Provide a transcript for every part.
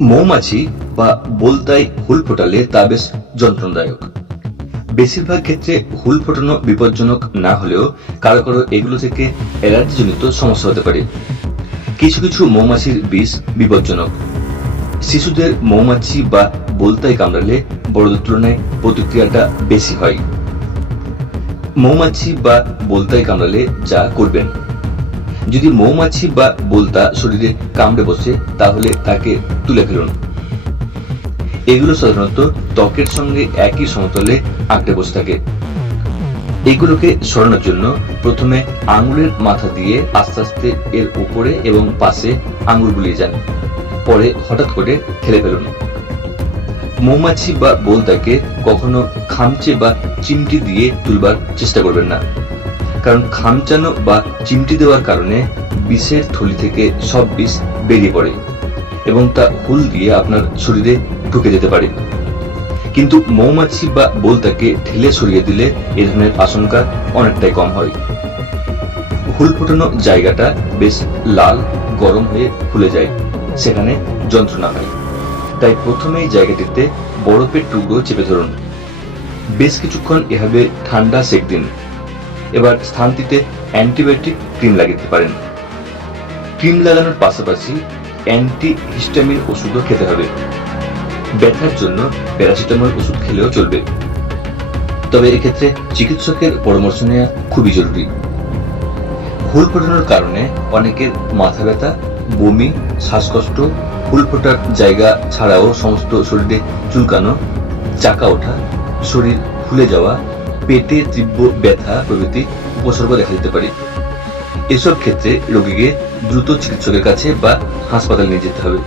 মৌমাছি বা বোলতায় হুল ফোটালে তা বেশ যন্ত্রণাদায়ক। বেশিরভাগ ক্ষেত্রে হুল ফোটানো বিপজ্জনক না হলেও কারও কারও এগুলো থেকে অ্যালার্জিজনিত সমস্যা হতে পারে। কিছু কিছু মৌমাছির বিষ বিপজ্জনক। শিশুদের মৌমাছি বা বোলতায় কামড়ালে বড়দের তুলনায় প্রতিক্রিয়াটা বেশি হয়। মৌমাছি বা বোলতায় কামড়ালে যা করবেন। যদি মৌমাছি বা বোলতা শরীরে কামড়ে বসে, তাহলে তাকে তুলে ফেলুন। এগুলো সাধারণত ত্বকের সঙ্গে একই সমতলে আঁকড়ে বসে থাকে। এগুলোকে সরানোর জন্য প্রথমে আঙুলের মাথা দিয়ে আস্তে আস্তে এর উপরে এবং পাশে আঙুল বুলিয়ে যান। পরে হঠাৎ করে ঠেলে ফেলুন। মৌমাছি বা বোলতাকে কখনো খামচে বা চিমটি দিয়ে তুলবার চেষ্টা করবেন না। কারণ খামচানো বা চিমটি দেওয়ার কারণে বিষের থলি থেকে সব বিষ বেরিয়ে পড়ে এবং তা হুল দিয়ে আপনার শরীরে ঢুকে যেতে পারে। কিন্তু মৌমাছি বা বোলতাকে ঠেলে সরিয়ে দিলে এ ধরনের আশঙ্কা অনেকটাই কম হয়। হুল ফোটানো জায়গাটা বেশ লাল, গরম হয়ে ফুলে যায়। সেখানে যন্ত্রণা হয় তাই প্রথমেই জায়গাটিতে বরফের টুকরো চেপে ধরুন। বেশ কিছুক্ষণ এভাবে ঠান্ডা সেক দিন। এবার স্থানটিতে অ্যান্টিবায়োটিক ক্রিম লাগিয়ে দিতে পারেন। ক্রিম লাগানোর পাশাপাশি অ্যান্টি হিস্টামিন ওষুধও খেতে হবে। ব্যথার জন্য প্যারাসিটামল ওষুধ খেলেও চলবে। তবে এক্ষেত্রে চিকিৎসকের পরামর্শ নেওয়া খুবই জরুরি। হুল ফোটানোর কারণে অনেকের মাথা ব্যথা, বমি, শ্বাসকষ্ট, হুল ফোটার জায়গা ছাড়াও সমস্ত শরীরে চুলকানো, চাকা ওঠা, শরীর ফুলে যাওয়া পেটে তীব্র ব্যথা প্রভৃতি উপসর্গ দেখা দিতে পারে। এসব ক্ষেত্রে রোগীকে দ্রুত চিকিৎসকের কাছে বা হাসপাতালে নিয়ে যেতে হবে।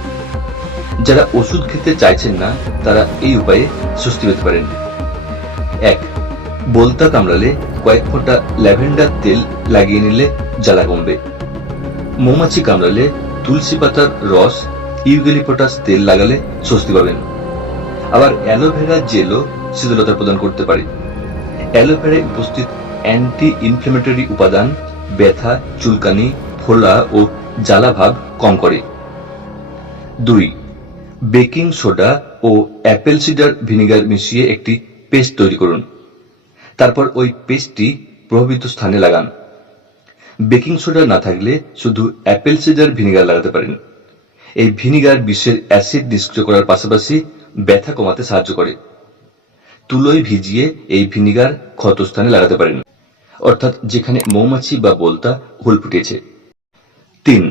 যারা ওষুধ খেতে চাইছেন না, তারা এই উপায়ে স্বস্তি পেতে পারেন। এক, বলতা কামড়ালে কয়েক ফোঁটা ল্যাভেন্ডার তেল লাগিয়ে নিলে জ্বালা কমবে। মৌমাছি কামড়ালে তুলসী পাতার রস ইউগেলিপটাস তেল লাগালে স্বস্তি পাবেন। আবার অ্যালোভেরা জেলও শীতলতা প্রদান করতে পারে। অ্যালোভেরায় উপস্থিত অ্যান্টি ইনফ্লেমেটরি উপাদান, ব্যথা, চুলকানি, ফোলা ও জ্বালা ভাব কম করে। দুই, বেকিং সোডা ও অ্যাপেল সিডার ভিনেগার মিশিয়ে একটি পেস্ট তৈরি করুন। তারপর ওই পেস্টটি প্রভাবিত স্থানে লাগান। বেকিং সোডা না থাকলে শুধু অ্যাপেল সিডার ভিনেগার লাগাতে পারেন। এই ভিনেগার বিষের অ্যাসিড নিষ্ক্রিয় করার পাশাপাশি ব্যথা কমাতে সাহায্য করে। তুলোয় ভিজিয়ে এই ভিনিগার ক্ষতস্থানে লাগাতে পারেন। অর্থাৎ যেখানে মৌমাছি বা বলতা হুল ফুটেছে। তিন,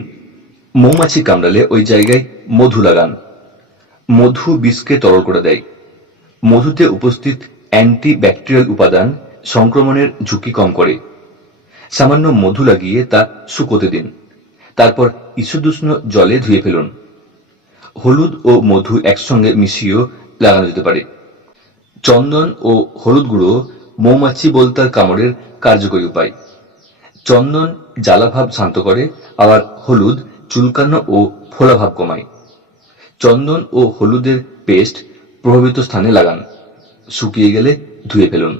মৌমাছি কামড়ালে ওই জায়গায় মধু লাগান। মধু বিষকে তরল করে দেয়। মধুতে উপস্থিত অ্যান্টি ব্যাকটেরিয়াল উপাদান সংক্রমণের ঝুঁকি কম করে। সামান্য মধু লাগিয়ে তা শুকোতে দিন। তারপর ইসুদুষ্ণ জলে ধুয়ে ফেলুন। হলুদ ও মধু একসঙ্গে মিশিয়েও লাগানো যেতে পারে। চন্দন ও হলুদ গুঁড়ো, মৌমাছি বলতার কামড়ের কার্যকরী উপায়। চন্দন জ্বালাভাব শান্ত করে, আবার হলুদ চুলকানো ও ফোলাভাব কমায়। চন্দন ও হলুদের পেস্ট প্রভাবিত স্থানে লাগান। শুকিয়ে গেলে ধুয়ে ফেলুন।